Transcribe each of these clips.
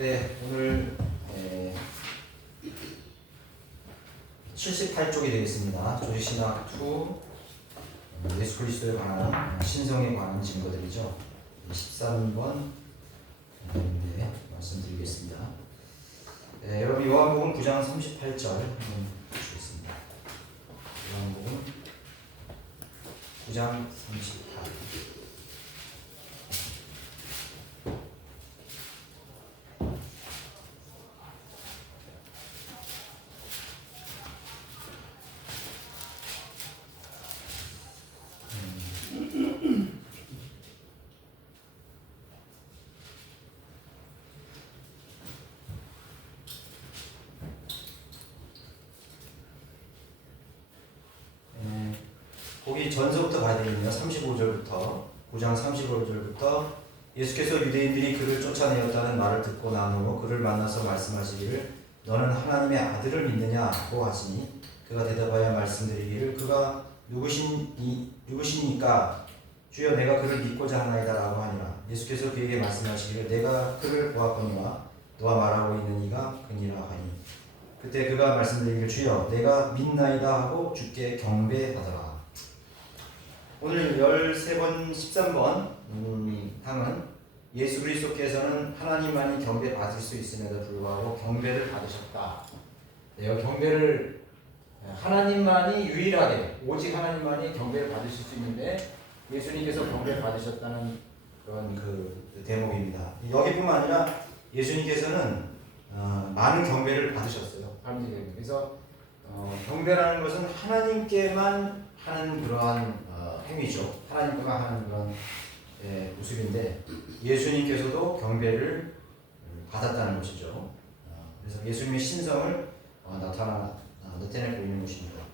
네, 오늘 78쪽이 되겠습니다. 조지신학 2, 예수 그리스도에 관한 신성에 관한 증거들이죠. 13번 말씀드리겠습니다. 네, 여러분 요한복음 9장 38절 한번 보시겠습니다. 요한복음 9장 38. 거기 전서부터 봐야 되겠네요. 35절부터 9장 35절부터 예수께서 유대인들이 그를 쫓아내었다는 말을 듣고 난 후 그를 만나서 말씀하시기를 너는 하나님의 아들을 믿느냐고 하시니 그가 대답하여 말씀드리기를 그가 누구시니까 주여 내가 그를 믿고자 하나이다라고 하니라. 예수께서 그에게 말씀하시기를 내가 그를 보았거니와 너와 말하고 있는 이가 그니라 하니 그때 그가 말씀드리기를 주여 내가 믿나이다 하고 주께 경배하더라. 오늘 13번, 13번 항은 예수 그리스도께서는 하나님만이 경배받을 수 있음에도 불구하고 경배를 받으셨다. 네, 경배를 하나님만이 유일하게 오직 하나님만이 경배를 받으실 수 있는데 예수님께서 경배를 받으셨다는 그런 그 대목입니다. 여기뿐만 아니라 예수님께서는 많은 경배를 받으셨어요. 그래서 경배라는 것은 하나님께만 하는 그러한 행위죠. 하나님께만 하는 그런 모습인데 예수님께서도 경배를 받았다는 것이죠. 그래서 예수님의 신성을 나타내 보이는 것입니다.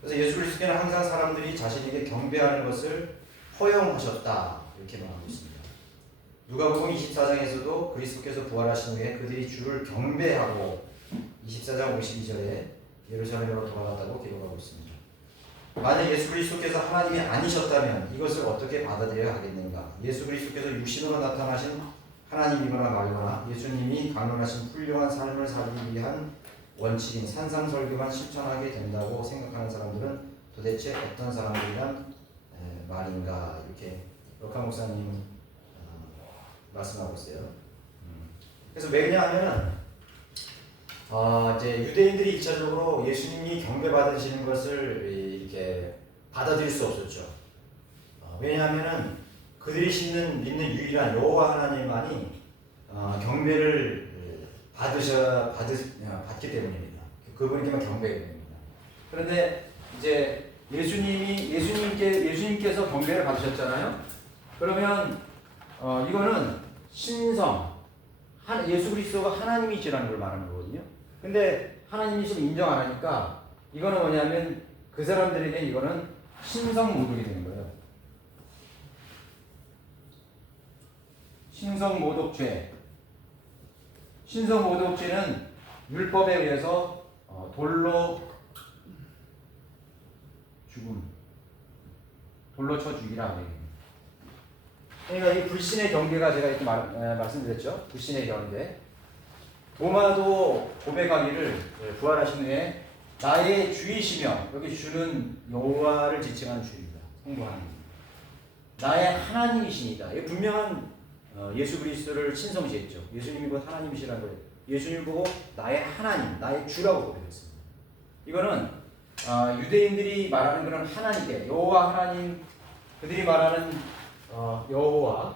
그래서 예수 그리스도께는 항상 사람들이 자신에게 경배하는 것을 허용하셨다 이렇게 말하고 있습니다. 누가복음 24장에서도 그리스도께서 부활하신 후에 그들이 주를 경배하고 24장 52절에 예루살렘으로 돌아갔다고 기록하고 있습니다. 만약 예수 그리스도께서 하나님이 아니셨다면 이것을 어떻게 받아들여야 하겠는가? 예수 그리스도께서 육신으로 나타나신 하나님이거나 말거나 예수님이 강론하신 훌륭한 삶을 살기 위한 원칙인 산상설교만 실천하게 된다고 생각하는 사람들은 도대체 어떤 사람들이란 말인가? 이렇게 럭하 목사님 말씀하고 있어요. 그래서 왜냐하면 이제 유대인들이 1차적으로 예수님이 경배받으시는 것을 이렇게 받아들일 수 없었죠. 왜냐하면은 그들이 믿는 유일한 여호와 하나님만이 경배를 받기 때문입니다. 그분께만 경배해야 됩니다. 그런데 이제 예수님께서 경배를 받으셨잖아요. 그러면 이거는 신성 예수 그리스도가 하나님이시라는 걸 말하는 거거든요. 근데 하나님이심을 인정 안 하니까 이거는 뭐냐면 그 사람들에게 이거는 신성 모독이 되는 거예요. 신성 모독죄. 신성 모독죄는 율법에 의해서 돌로 죽음, 돌로 쳐 죽이라. 그러니까 이 불신의 경계가 제가 이렇게 말씀드렸죠. 불신의 경계. 도마도 고백하기를 부활하신 후에 나의 주이시며 여기 주는 여호와를 지칭하는 주입니다. 성부하나님. 나의 하나님이시니다. 이 분명한 예수 그리스도를 신성시했죠. 예수님이 곧 하나님이시라는 거예요. 예수님 보고 나의 하나님, 나의 주라고 고백했습니다. 이거는 유대인들이 말하는 그런 하나님께 여호와 하나님 그들이 말하는 여호와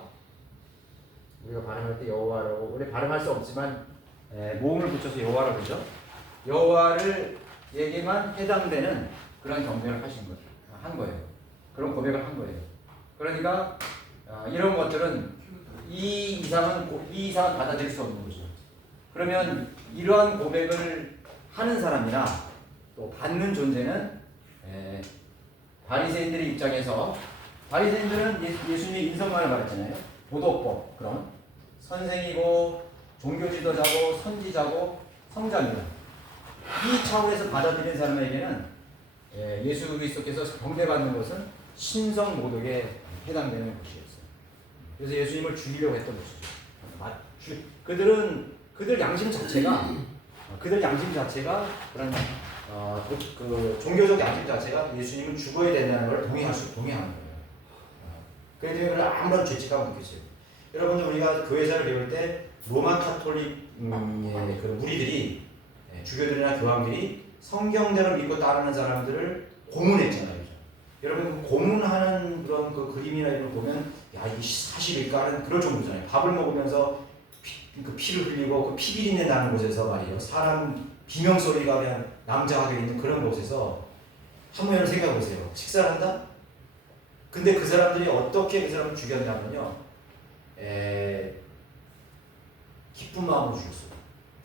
우리가 발음할 때 여호와라고 우리 발음할 수 없지만 모음을 붙여서 여호와라고 그러죠. 여호와를 에게만 해당되는 그런 경배를 한 거예요. 그런 고백을 한 거예요. 그러니까 이런 것들은 이 이상은 받아들일 수 없는 거죠. 그러면 이러한 고백을 하는 사람이나 또 받는 존재는 바리새인들의 입장에서 바리새인들은 예수님의 인성만을 말했잖아요. 도덕법 그런 선생이고 종교 지도자고 선지자고 성자입니다. 이 차원에서 받아들인 사람에게는 예수 그리스도께서 경배받는 것은 신성 모독에 해당되는 것이었어요. 그래서 예수님을 죽이려고 했던 것이죠. 그들 양심 자체가 그런 그 종교적 양심 자체가 예수님은 죽어야 된다는 걸 동의하는 거예요. 그래서 그걸 아무런 죄책감을 느끼세요. 여러분들 우리가 교회사를 배울 때 로마 카톨릭 그 무리들이 주교들이나 교황들이 성경대로 믿고 따르는 사람들을 고문했잖아요. 그죠? 여러분 고문하는 그런 그 그림이나 이런 거 보면 야 이게 사실일까 하는 그런 정도잖아요. 밥을 먹으면서 그 피를 흘리고 그 피비린내 나는 곳에서 말이에요. 사람 비명 소리가 그냥 낭자하게 있는 그런 곳에서 한번 생각해 보세요. 식사를 한다? 근데 그 사람들이 어떻게 그 사람을 죽였냐면요. 기쁜 마음으로 죽였어요.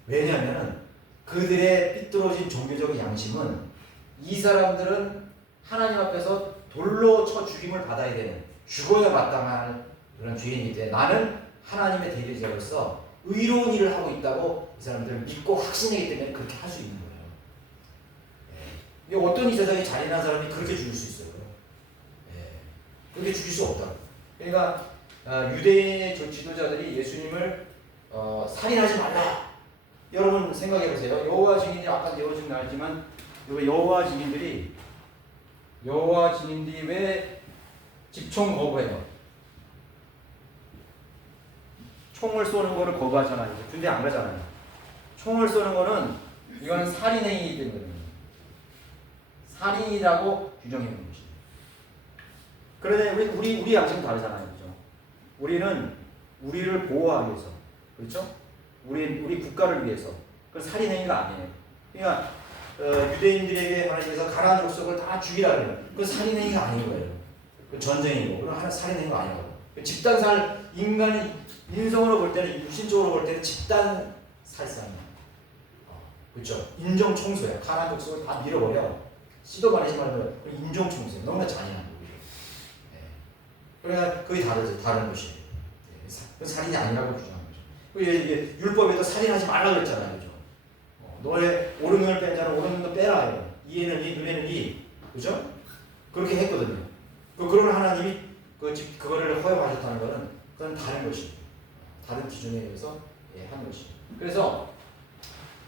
왜냐하면 그들의 삐뚤어진 종교적 양심은 이 사람들은 하나님 앞에서 돌로 쳐 죽임을 받아야 되는 죽어야 마땅한 그런 죄인이기 때문에 나는 하나님의 대리자로서 의로운 일을 하고 있다고 이 사람들은 믿고 확신하기 때문에 그렇게 할 수 있는 거예요. 어떤 이 세상에 잔인한 사람이 그렇게 죽일 수 있어요. 그렇게 죽일 수 없다. 그러니까 유대인의 지도자들이 예수님을 살인하지 말라. 여러분 생각해 보세요. 여호와 증인이 아까 여호증 나왔지만 여호와 증인들이 왜 집총 거부해요? 총을 쏘는 거를 거부하잖아요. 군대 안 가잖아요. 총을 쏘는 거는 이거는 살인행위이기 때문에 살인이라고 규정해 놓은 것이죠. 그런데 우리 양심은 다르잖아요. 그렇죠? 우리는 우리를 보호하기 위해서, 그렇죠? 우리 국가를 위해서. 그건 살인행위가 아니에요. 그러니까 유대인들에게 하나님께서 가나안 족속을 다 죽이라면 그건 살인행위가 아닌 거예요. 그건 전쟁이고 그건 살인행위가 아니라고. 인간이 인성으로 볼 때는 육신적으로 볼 때는 집단 살상이야. 그렇죠? 인종 청소야. 가나안 족속을 다 밀어버려. 씨도 말하지 말고 인종 청소야. 너무나 잔인한 거죠. 그러니까 그게 다른 것이에요. 살인이 아니라고 주장하는 거죠. 이게 율법에도 살인하지 말라고 그랬잖아요. 그죠? 너의 오른눈을 뺀 자는 오른눈도 빼라. 이에는 이, 눈에는 이. 그죠? 그렇게 했거든요. 그런 하나님이 그거를 허용하셨다는 것은 그건 다른 것이에요. 다른 기준에 의해서 한 것이에요. 그래서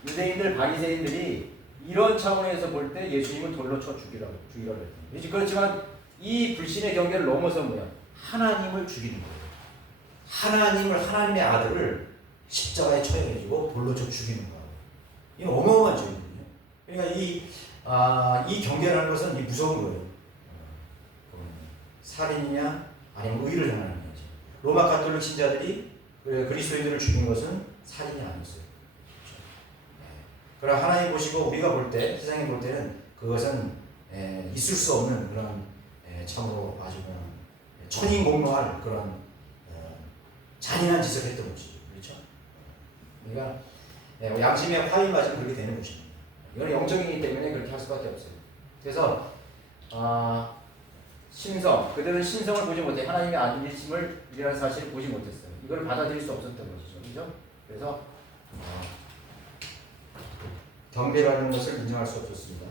유대인들 바리새인들이 이런 차원에서 볼 때 예수님은 돌로 쳐 죽이라고 했거든요. 그렇지만 이 불신의 경계를 넘어서 뭐야? 하나님을 죽이는 거예요. 하나님의 아들을 십자가에 처형해주고 돌로 쳐 죽이는 거예요. 이게 어마어마한 죄거든요. 그러니까 이 경계라는 것은 이 무서운 거예요. 살인이냐 아니면 의를 행하는 거죠. 로마 가톨릭 신자들이 그리스도인들을 죽인 것은 살인이 아니었어요. 그렇죠? 그러나 하나님 보시고 우리가 볼 때, 세상이 볼 때는 그것은 있을 수 없는 그런 참으로 아주 천인공노할 그런 잔인한 짓을 했던 것이죠. 그렇죠? 그러니까 양심의 화인 맞으면 그렇게 되는 것입니다. 이건 영적이기 때문에 그렇게 할 수밖에 없어요. 그래서 그들은 신성을 보지 못해 하나님의 아들이심을 이라는 사실을 보지 못했어요. 이걸 받아들일 수 없었던 것이죠. 그렇죠? 그래서 경배라는 것을 인정할 수 없었습니다.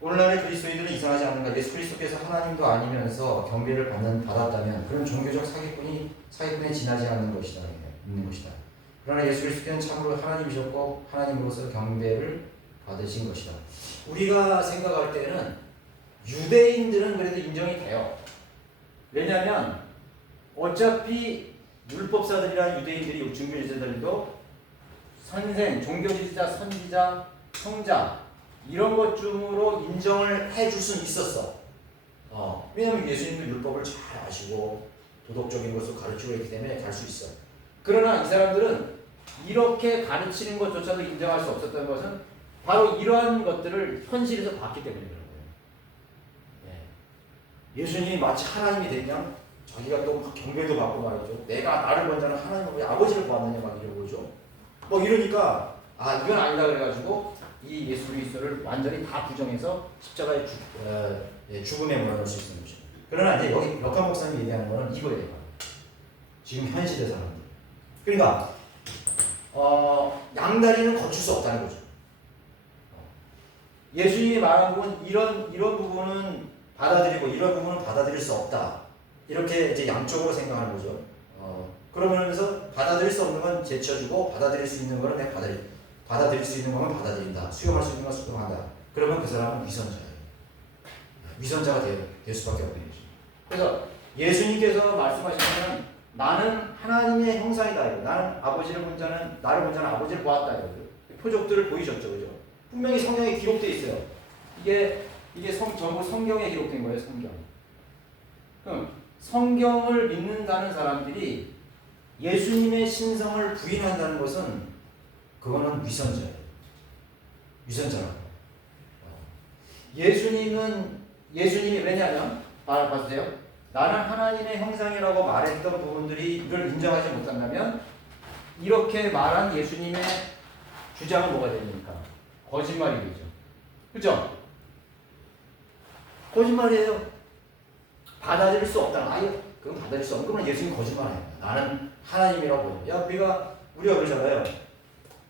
오늘날의 그리스도인들은 이상하지 않는가? 예수 그리스도께서 하나님도 아니면서 경배를 받았다면 그런 종교적 사기꾼에 지나지 않는 것이다. 그러나 예수 그리스도께서는 참으로 하나님이셨고 하나님으로서 경배를 받으신 것이다. 우리가 생각할 때는 유대인들은 그래도 인정이 돼요. 왜냐하면 어차피 율법사들이나 유대인들이 증거지자들도 선생, 종교지자, 선지자, 성자 이런 것 중으로 인정을 해줄 수는 있었어. 왜냐하면 예수님도 율법을 잘 아시고 도덕적인 것을 가르치고 있기 때문에 갈 수 있어. 그러나 이 사람들은 이렇게 가르치는 것조차도 인정할 수 없었던 것은 바로 이러한 것들을 현실에서 봤기 때문에 그런 거예요. 예수님이 마치 하나님이 됐냐? 자기가 또 막 경배도 받고 말이죠. 내가 나를 본 자는 하나님을 왜 아버지를 보았느냐 막 이러고죠. 뭐 이러니까 이건 아니다 그래가지고 이 예수 그리스도를 완전히 다 부정해서 십자가에 죽음에 몰아넣을 수 있는 것입니다. 그러나 이제 여기 벽한 목사님이 얘기하는 거는 이거예요. 지금 현 시대 사람들. 그러니까 양다리는 거칠 수 없다는 거죠. 예수님이 말한 부분 이런 부분은 받아들이고 이런 부분은 받아들일 수 없다. 이렇게 이제 양쪽으로 생각하는 거죠. 그러면서 받아들일 수 없는 건 제쳐주고 받아들일 수 있는 거는 내가 받아들일 수 있는 거는 받아들인다. 수용할 수 있는 건 수용한다. 그러면 그 사람은 위선자예요. 위선자가 될 수밖에 없는 거죠. 그래서 예수님께서 말씀하시면 나는 하나님의 형상이다. 나는 나를 본자는 아버지를 보았다. 표적들을 보이셨죠, 그죠? 분명히 성경에 기록되어 있어요. 이게 전부 성경에 기록된 거예요, 성경. 그럼 성경을 믿는다는 사람들이 예수님의 신성을 부인한다는 것은 그거는 위선자예요. 위선자라고. 예수님이 왜냐하면 봐주세요. 나는 하나님의 형상이라고 말했던 부분들이 이걸 인정하지 못한다면 이렇게 말한 예수님의 주장은 뭐가 됩니까? 거짓말이 되죠. 그죠? 거짓말이에요. 받아들일 수 없다. 아예 그건 받아들일 수 없는 그러면 예수님 거짓말이에요. 나는 하나님이라고 보여요. 야, 우리가 그러잖아요.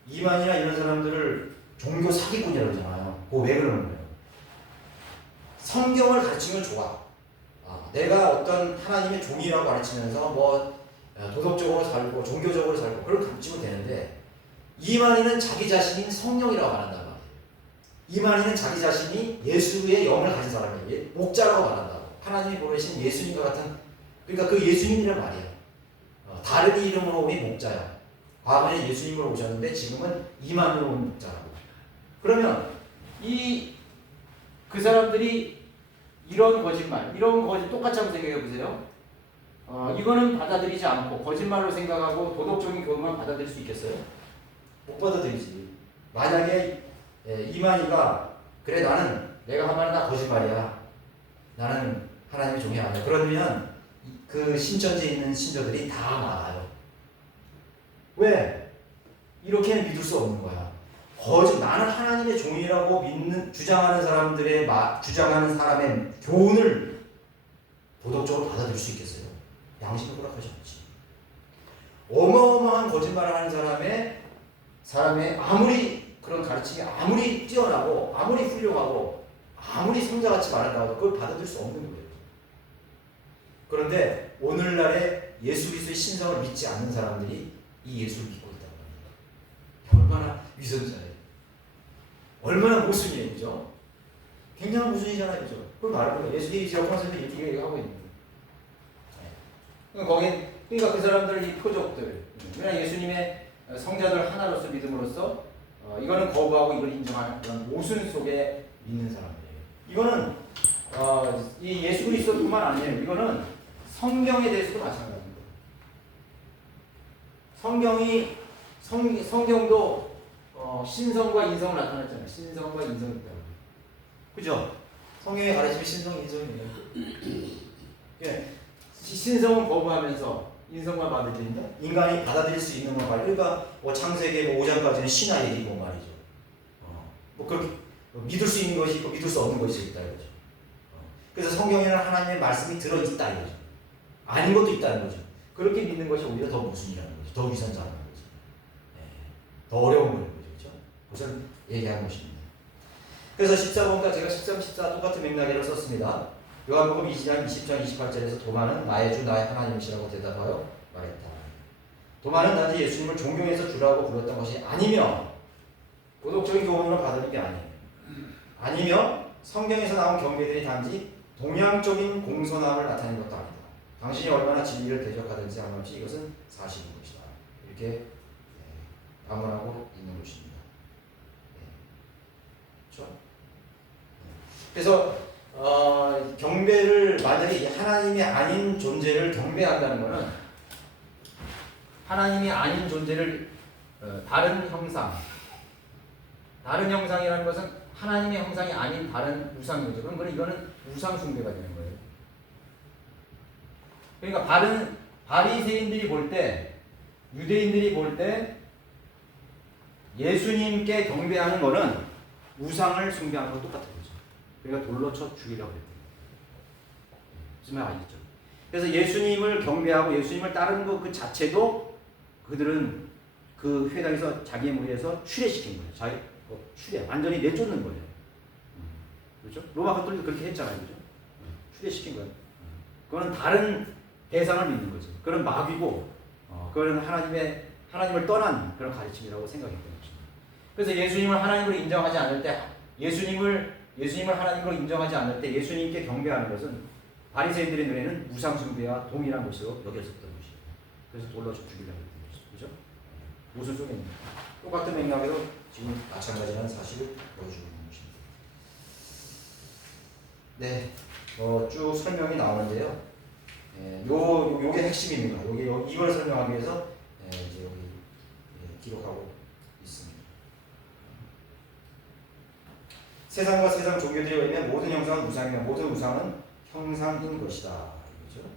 이만이나 이런 사람들을 종교 사기꾼이라고 그러잖아요. 그거 왜 그러는 거예요? 성경을 가르치면 좋아. 내가 어떤 하나님의 종이라고 가르치면서 뭐 도덕적으로 살고 종교적으로 살고 그걸 가르치면 되는데 이만희는 자기 자신이 성령이라고 말한단 말이에요. 이만희는 자기 자신이 예수의 영을 가진 사람이에요. 목자라고 말한다고. 하나님이 보내신 예수님과 같은 그러니까 그 예수님이란 말이에요. 다른 이름으로 우리 목자야. 과거에 예수님으로 오셨는데 지금은 이만으로 온 목자라고. 그러면 그 사람들이 이런 거짓 똑같이 한번 생각해 보세요. 이거는 받아들이지 않고 거짓말로 생각하고 도덕적인 교훈만 받아들일 수 있겠어요? 못 받아들이지. 만약에 이만희가 그래 내가 한 말은 다 거짓말이야. 나는 하나님의 종이 아니야. 그러면 그 신천지에 있는 신자들이 다 나가요. 왜? 이렇게는 믿을 수 없는 거야. 나는 하나님의 종이라고 주장하는 사람의 교훈을 도덕적으로 받아들일 수 있겠어요? 양심을 허락하지 않지. 어마어마한 거짓말을 하는 사람의 아무리 그런 가르침이 아무리 뛰어나고 아무리 훌륭하고 아무리 성자같이 말한다고 그걸 받아들일 수 없는 거예요. 그런데 오늘날에 예수 그리스도의 신성을 믿지 않는 사람들이 이 예수를 믿고 있단 말이에요. 얼마나 위선자예요. 얼마나 모순이에요. 그죠? 굉장한 모순이잖아요. 그죠? 그걸 말하는 거예요. 예수님이 지역방에서 이렇게 얘기하고 있는 거예요. 그러니까 그 사람들 이 표적들 그냥 예수님의 성자들 하나로서 믿음으로써 이거는 거부하고 이걸 인정하는 그런 모순 속에 있는 사람들이에요. 이거는 이 예수 그리스도뿐만 아니에요. 이거는 성경에 대해서도 마찬가지입니다. 성경도 신성과 인성을 나타냈잖아요. 신성과 인성이 있다고. 그죠? 성경에 가르치면 신성, 인성이에요. 예. 신성은 거부하면서 인성만 받아들인다? 인간이 받아들일 수 있는 건 그러니까 창세기 5장까지는 신화 얘기고 말이죠. 그렇게 믿을 수 있는 것이 있고 믿을 수 없는 것이 있다 이거죠. 그래서 성경에는 하나님의 말씀이 들어있다 이거죠. 아닌 것도 있다는 거죠. 그렇게 믿는 것이 오히려 더 모순이라는 거죠. 더 위선자라는 거죠. 더 어려운 거예요. 그렇죠? 그것을 얘기한 것입니다. 그래서 14번과 제가 13, 14 똑같은 맥락으로 썼습니다. 요한복음 20장 20장 28절에서 도마는 나의 주 나의 하나님이시라고 대답하여 말했다. 도마는 단지 예수님을 존경해서 주라고 불렀던 것이 아니며 도덕적인 교훈으로 받아들인 게 아니에요. 아니며 성경에서 나온 경배들이 단지 동양적인 공손함을 나타내는 것도 아니다. 당신이 얼마나 진리를 대적하든지 상관없이 이것은 사실인 것이다. 이렇게 반문하고 있는 것입니다. 그렇죠? 그래서 경배를 만약에 하나님이 아닌 존재를 경배한다는 것은 하나님이 아닌 존재를 다른 형상이라는 것은 하나님의 형상이 아닌 다른 우상이죠. 그럼 이거는 우상 숭배가 되는 거예요. 그러니까 바리새인들이 볼 때, 유대인들이 볼 때 예수님께 경배하는 것은 우상을 숭배하는 것 똑같은 거죠. 그러니까 돌로 쳐 죽이려고 했대요. 무슨 말 아시죠? 그래서 예수님을 경배하고 예수님을 따르는 것 그 자체도 그들은 그 회당에서 자기의 무리에서 출애시킨 거예요. 출애, 완전히 내쫓는 거예요. 그렇죠? 로마 가톨릭도 그렇게 했잖아요. 그죠? 출애시킨 거예요. 그거는 다른 대상을 믿는 거죠. 그런 마귀고 그거는 하나님을 떠난 그런 가르침이라고 생각했던 것입니다. 그래서 예수님을 하나님으로 인정하지 않을 때 예수님을 하나님으로 인정하지 않을 때 예수님께 경배하는 것은 바리새인들의 눈에는 우상 숭배와 동일한 것으로 여겼었던 것이에요. 그래서 돌로 죽이려고 했던 것이죠. 그죠? 무슨 소리입니까? 똑같은 맥락으로 지금 마찬가지라는 사실을 보여주고 있는 것입니다. 네, 쭉 설명이 나오는데요. 요게 핵심입니다. 이걸 설명하기 위해서 이제 여기 기록하고 있습니다. 세상과 세상 종교들에 의하면 모든 형상은 우상이며 모든 우상은 형상인 것이다. 이거죠.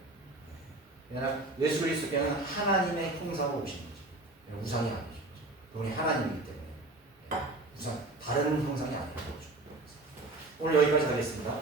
왜냐하면 예수 그리스도께는 하나님의 형상으로 오신 거죠. 우상이 아니죠. 그분이 하나님이기 때문에 우상 다른 형상이 아닌 거죠. 오늘 여기까지 하겠습니다.